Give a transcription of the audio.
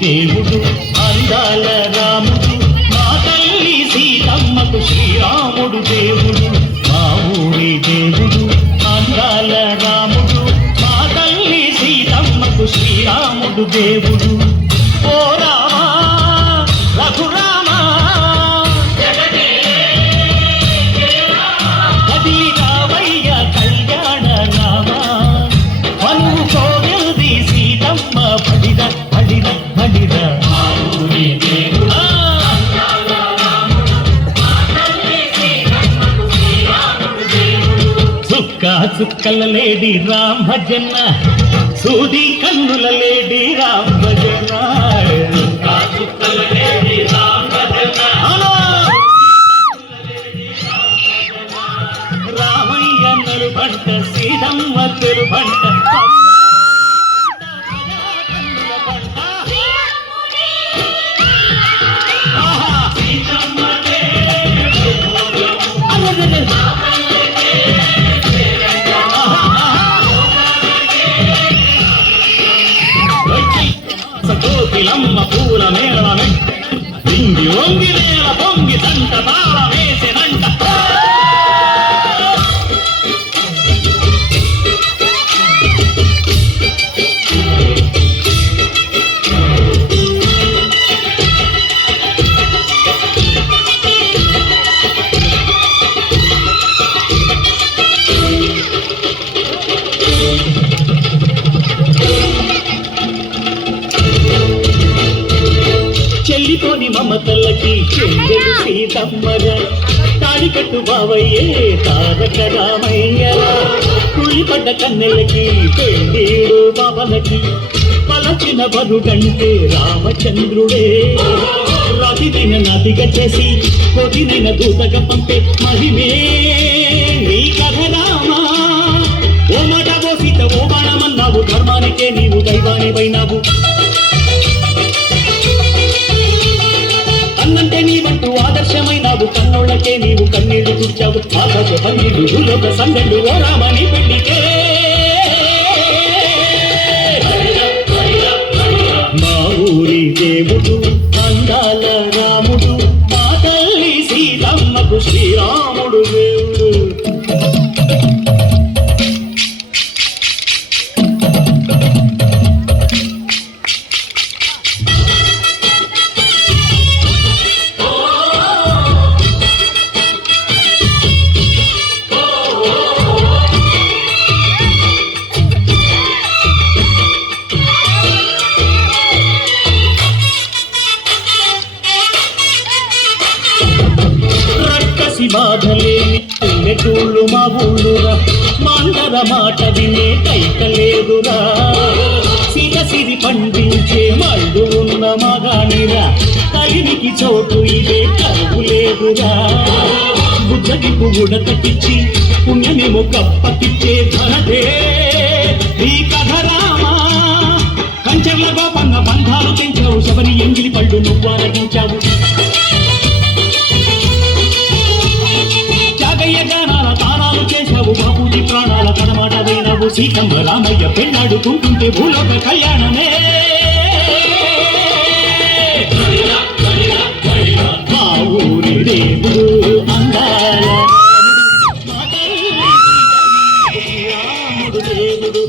దేవుడు అందాల రాముడు మా తల్లి సీతమ్మకు శ్రీరాముడు దేవుడు మా ఊరి దేవుడు అందాల రాముడు మా తల్లి సీతమ్మకు శ్రీరాముడు దేవుడు ఓ రామా రఘురామా కదిలి రావయ్య కళ్యాణ రామా మనువు కోవెల్ది సీతమ్మ పడిద పడిద పడిద మా ఊరి దేవుడా చుక్క చుక్కల లేడి రామ భజన సూది కన్నుల లేడి రామ భజన చుక్కల లేడి రామ భజన రామయ్య నలు పంట సీతమ్మ తెరు పంట కోకిలమ్మ పూల మేళమే వింగి వంగి నేల పొంగి దంట తాళ వేసినంట చెల్లిపోని మమతలకి చెల్లెలు సీతమ్మర తాడికట్టు బావయ్యే తారక రామయ్యరా కుళ్ళిపడ్డ కన్నెలకి పెళ్ళీడు బావలకి పలచిన బరుగంటే రామచంద్రుడే రతినైన నదిగా చేసి కొదినైన దూతగా పంపే మహిమే నీ కథ రామా ఓ మాట ఓ సీత ఓ బాణమన్నావు ధర్మానికే నీవు దైవానివైనావు అన్నంటే నీవంటూ ఆదర్శమైనావు కన్నోళ్ళకే నీవు కన్నీళ్లు తుడిచావు ఆకాశ పన్నీళ్ళు భూలోక సందళ్ళు ఓ రామని పెళ్లికే మా ఊరి దేవుడు అందాల రాముడు మా తల్లి సీతమ్మకు శ్రీరాముడు దేవుడు బాధలేని పల్లెటూళ్ళు మా ఊళ్ళురా మాండర మాట వినే కైకలేదురా సిరి పండించే మళ్ళు ఉన్న మగానిరా తగినికి చోటు ఇదే కరువు లేదురా బుద్ధకి పువ్వుడ తట్టించి పుణ్యమేమో కప్పకిచ్చే ధనదే ఈ కథ రామా కంచెర్ల గోపన్న బంధాలు తెంచావు శబరి ఎంగిలి పళ్ళు నువ్వు ఆరగించావు గానాల తానాలు చేశావు బాబూజీ ప్రాణాల కనమాట పోయినావు సీతమ్మ రామయ్య పెళ్ళాడుకుంటుంటే భూలోక కళ్యాణమే మా ఊరి దేవుడు అందాల రాముడు దేవుడు